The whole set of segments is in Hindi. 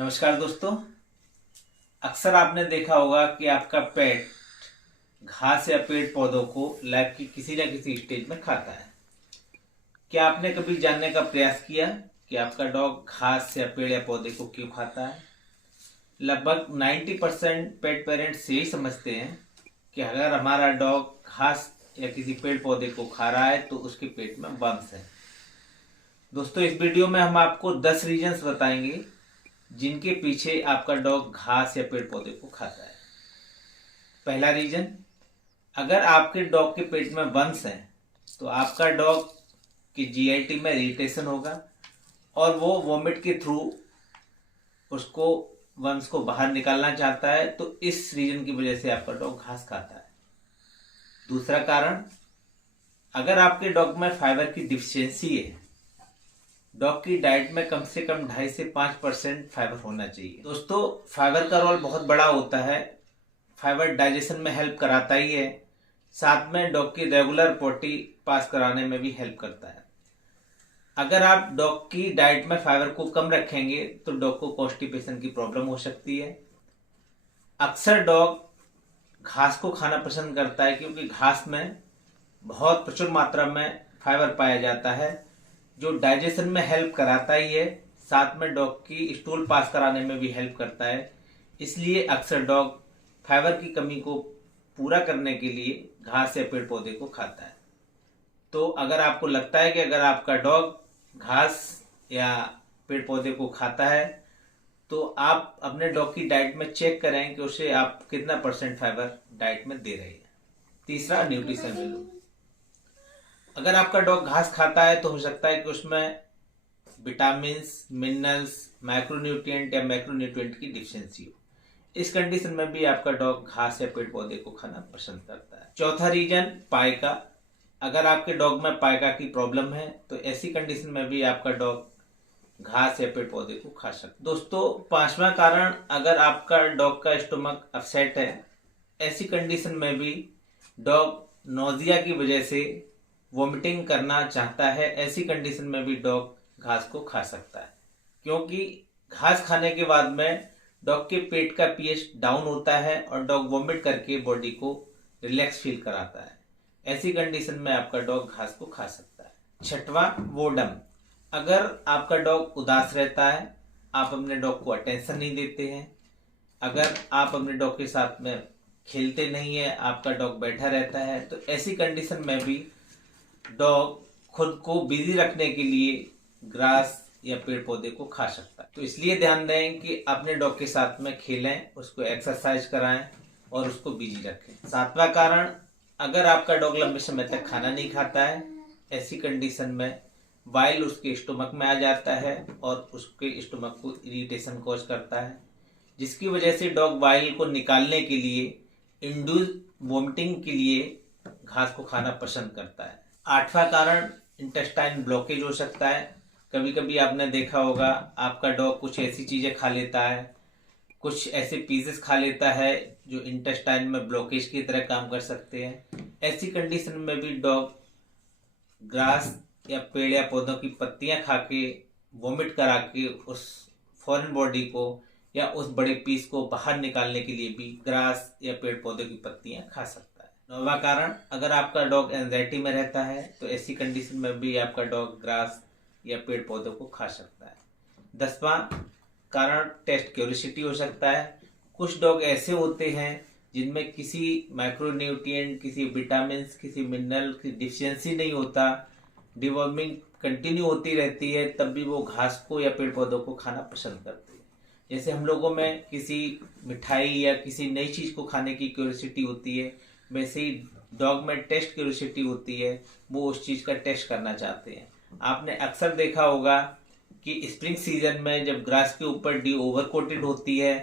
नमस्कार दोस्तों। अक्सर आपने देखा होगा कि आपका पेट घास या पेड़ पौधों को लाइफ की किसी न किसी स्टेज में खाता है। क्या आपने कभी जानने का प्रयास किया कि आपका डॉग घास या पेड़ या पौधे को क्यों खाता है? लगभग 90% पेट पेरेंट्स यही समझते हैं कि अगर हमारा डॉग घास या किसी पेड़ पौधे को खा रहा है तो उसके पेट में वर्म्स है। दोस्तों, इस वीडियो में हम आपको 10 रीजंस बताएंगे जिनके पीछे आपका डॉग घास या पेड़ पौधे को खाता है। पहला रीजन, अगर आपके डॉग के पेट में वर्म्स हैं तो आपका डॉग की जीआईटी में इरिटेशन होगा और वो वोमिट के थ्रू उसको वर्म्स को बाहर निकालना चाहता है, तो इस रीजन की वजह से आपका डॉग घास खाता है। दूसरा कारण, अगर आपके डॉग में फाइबर की डिफिशियंसी है। डॉग की डाइट में कम से कम 2.5 से 5% फाइबर होना चाहिए। दोस्तों, फाइबर का रोल बहुत बड़ा होता है। फाइबर डाइजेशन में हेल्प कराता ही है, साथ में डॉग की रेगुलर पोटी पास कराने में भी हेल्प करता है। अगर आप डॉग की डाइट में फाइबर को कम रखेंगे तो डॉग को कॉन्स्टिपेशन की प्रॉब्लम हो सकती है। अक्सर डॉग घास को खाना पसंद करता है क्योंकि घास में बहुत प्रचुर मात्रा में फाइबर पाया जाता है, जो डाइजेशन में हेल्प कराता ही है, साथ में डॉग की स्टूल पास कराने में भी हेल्प करता है। इसलिए अक्सर डॉग फाइबर की कमी को पूरा करने के लिए घास या पेड़ पौधे को खाता है। तो अगर आपको लगता है कि अगर आपका डॉग घास या पेड़ पौधे को खाता है तो आप अपने डॉग की डाइट में चेक करें कि उसे आप कितना % फाइबर डाइट में दे रहे हैं। तीसरा, न्यूट्रिशन वैल्यू। अगर आपका डॉग घास खाता है तो हो सकता है कि उसमें विटामिन्स, मिनरल्स, माइक्रोन्यूट्रिएंट या मैक्रोन्यूट्रिएंट की डिफिशियंसी हो। इस कंडीशन में भी आपका डॉग घास या पेड़ पौधे को खाना पसंद करता है। चौथा रीजन, पाइका। अगर आपके डॉग में पाइका की प्रॉब्लम है तो ऐसी कंडीशन में भी आपका डॉग घास या पेड़ पौधे को खा सकता है। दोस्तों, पांचवा कारण, अगर आपका डॉग का स्टोमक अपसेट है, ऐसी कंडीशन में भी डॉग नोजिया की वजह से वोमिटिंग करना चाहता है, ऐसी कंडीशन में भी डॉग घास को खा सकता है, क्योंकि घास खाने के बाद में डॉग के पेट का पीएच डाउन होता है और डॉग वोमिट करके बॉडी को रिलैक्स फील कराता है। ऐसी कंडीशन में आपका डॉग घास को खा सकता है। छठवां, बोर्डम। अगर आपका डॉग उदास रहता है, आप अपने डॉग को अटेंशन नहीं देते हैं, अगर आप अपने डॉग के साथ में खेलते नहीं है, आपका डॉग बैठा रहता है, तो ऐसी कंडीशन में भी डॉग खुद को बिजी रखने के लिए ग्रास या पेड़ पौधे को खा सकता है। तो इसलिए ध्यान दें कि अपने डॉग के साथ में खेलें, उसको एक्सरसाइज कराएं और उसको बिजी रखें। सातवां कारण, अगर आपका डॉग लंबे समय तक खाना नहीं खाता है, ऐसी कंडीशन में वाइल उसके स्टोमक में आ जाता है और उसके स्टोमक को इरिटेशन कॉज करता है, जिसकी वजह से डॉग वाइल को निकालने के लिए इंड्यूस वोमिटिंग के लिए घास को खाना पसंद करता है। आठवां कारण, इंटेस्टाइन ब्लॉकेज हो सकता है। कभी कभी आपने देखा होगा आपका डॉग कुछ ऐसी चीजें खा लेता है, कुछ ऐसे पीसेस खा लेता है जो इंटेस्टाइन में ब्लॉकेज की तरह काम कर सकते हैं। ऐसी कंडीशन में भी डॉग ग्रास या पेड़ या पौधों की पत्तियां खा के वोमिट करा के उस फॉरेन बॉडी को या उस बड़े पीस को बाहर निकालने के लिए भी ग्रास या पेड़ पौधे की पत्तियां खा सकता है। नौवां कारण, अगर आपका डॉग एंजाइटी में रहता है तो ऐसी कंडीशन में भी आपका डॉग ग्रास या पेड़ पौधों को खा सकता है। 10वां कारण, टेस्ट क्यूरियोसिटी हो सकता है। कुछ डॉग ऐसे होते हैं जिनमें किसी माइक्रोन्यूट्रिएंट, किसी विटामिन, किसी मिनरल की डिफिशियंसी नहीं होता, डिवॉर्मिंग कंटिन्यू होती रहती है, तब भी वो घास को या पेड़ पौधों को खाना पसंद करते हैं। जैसे हम लोगों में किसी मिठाई या किसी नई चीज को खाने की क्यूरियोसिटी होती है, वैसे ही डॉग में टेस्ट क्यूरियोसिटी होती है, वो उस चीज का टेस्ट करना चाहते हैं। आपने अक्सर देखा होगा कि स्प्रिंग सीजन में जब ग्रास के ऊपर डी ओवर कोटेड होती है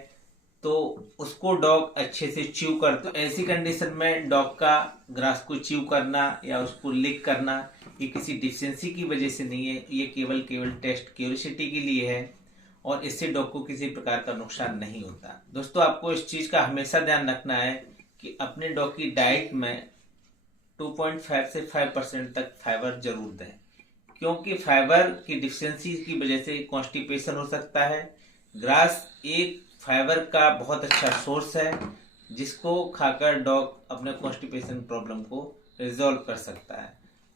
तो उसको डॉग अच्छे से च्यू करता है। ऐसी कंडीशन में डॉग का ग्रास को च्यू करना या उसको लिक करना ये किसी डिफिशियंसी की वजह से नहीं है, ये केवल टेस्ट क्यूरियोसिटी के लिए है और इससे डॉग को किसी प्रकार का नुकसान नहीं होता। दोस्तों, आपको इस चीज का हमेशा ध्यान रखना है कि अपने डॉग की डाइट में 2.5 से 5% तक फाइबर जरूर दें, क्योंकि फाइबर की डिफिशियंसी की वजह से कॉन्स्टिपेशन हो सकता है, ग्रास एक फाइबर का बहुत अच्छा सोर्स है जिसको खाकर डॉग अपने कॉन्स्टिपेशन प्रॉब्लम को रिजॉल्व कर सकता है।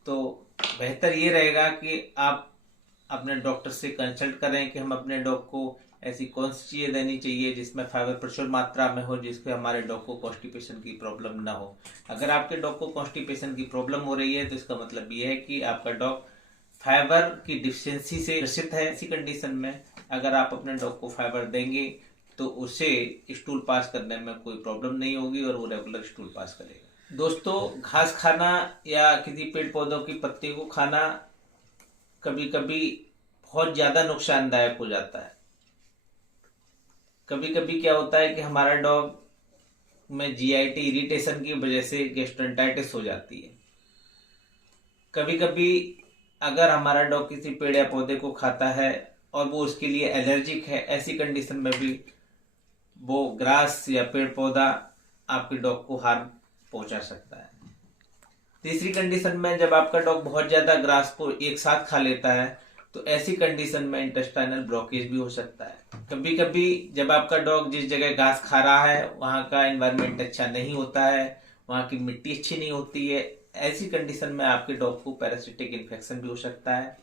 तो बेहतर ये रहेगा कि आप अपने डॉक्टर से कंसल्ट करें कि हम अपने डॉग को ऐसी कौन सी चीज़ें देनी चाहिए जिसमें फाइबर प्रचुर मात्रा में हो, जिससे हमारे डॉग को कॉन्स्टिपेशन की प्रॉब्लम ना हो। अगर आपके डॉग को कॉन्स्टिपेशन की प्रॉब्लम हो रही है तो इसका मतलब ये है कि आपका डॉग फाइबर की डिफिशियंसी से ग्रसित है। ऐसी कंडीशन में अगर आप अपने डॉग को फाइबर देंगे तो उसे स्टूल पास करने में कोई प्रॉब्लम नहीं होगी और वो रेगुलर स्टूल पास करेगा। दोस्तों, घास खाना या किसी पेड़ पौधों की पत्ती को खाना कभी कभी बहुत ज्यादा नुकसानदायक हो जाता है। कभी कभी क्या होता है कि हमारा डॉग में जीआईटी इरिटेशन की वजह से गैस्ट्रोएंटाइटिस हो जाती है। कभी कभी अगर हमारा डॉग किसी पेड़ या पौधे को खाता है और वो उसके लिए एलर्जिक है, ऐसी कंडीशन में भी वो ग्रास या पेड़ पौधा आपके डॉग को हार्म पहुंचा सकता है। तीसरी कंडीशन में जब आपका डॉग बहुत ज्यादा ग्रास को एक साथ खा लेता है तो ऐसी कंडीशन में इंटेस्टाइनल ब्लॉकेज भी हो सकता है। कभी कभी जब आपका डॉग जिस जगह घास खा रहा है वहां का एनवायरनमेंट अच्छा नहीं होता है, वहां की मिट्टी अच्छी नहीं होती है, ऐसी कंडीशन में आपके डॉग को पैरासिटिक इन्फेक्शन भी हो सकता है।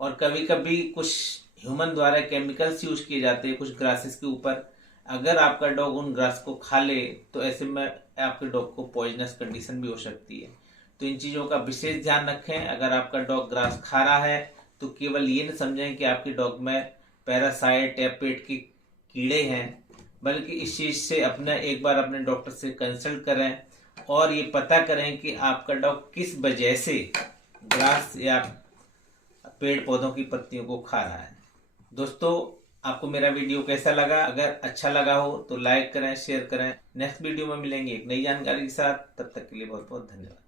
और कभी कभी कुछ ह्यूमन द्वारा केमिकल्स यूज किए जाते हैं कुछ ग्रासेस के ऊपर, अगर आपका डॉग उन ग्रास को खा ले तो ऐसे में आपके डॉग को पॉइजनस कंडीशन भी हो सकती है। तो इन चीजों का विशेष ध्यान रखें। अगर आपका डॉग ग्रास खा रहा है तो केवल ये न समझें कि आपके डॉग में पैरासाइट या पेट के कीड़े हैं, बल्कि इस चीज से अपने एक बार अपने डॉक्टर से कंसल्ट करें और ये पता करें कि आपका डॉग किस वजह से ग्रास या पेड़ पौधों की पत्तियों को खा रहा है। दोस्तों, आपको मेरा वीडियो कैसा लगा? अगर अच्छा लगा हो तो लाइक करें, शेयर करें। नेक्स्ट वीडियो में मिलेंगे एक नई जानकारी के साथ। तब तक के लिए बहुत बहुत धन्यवाद।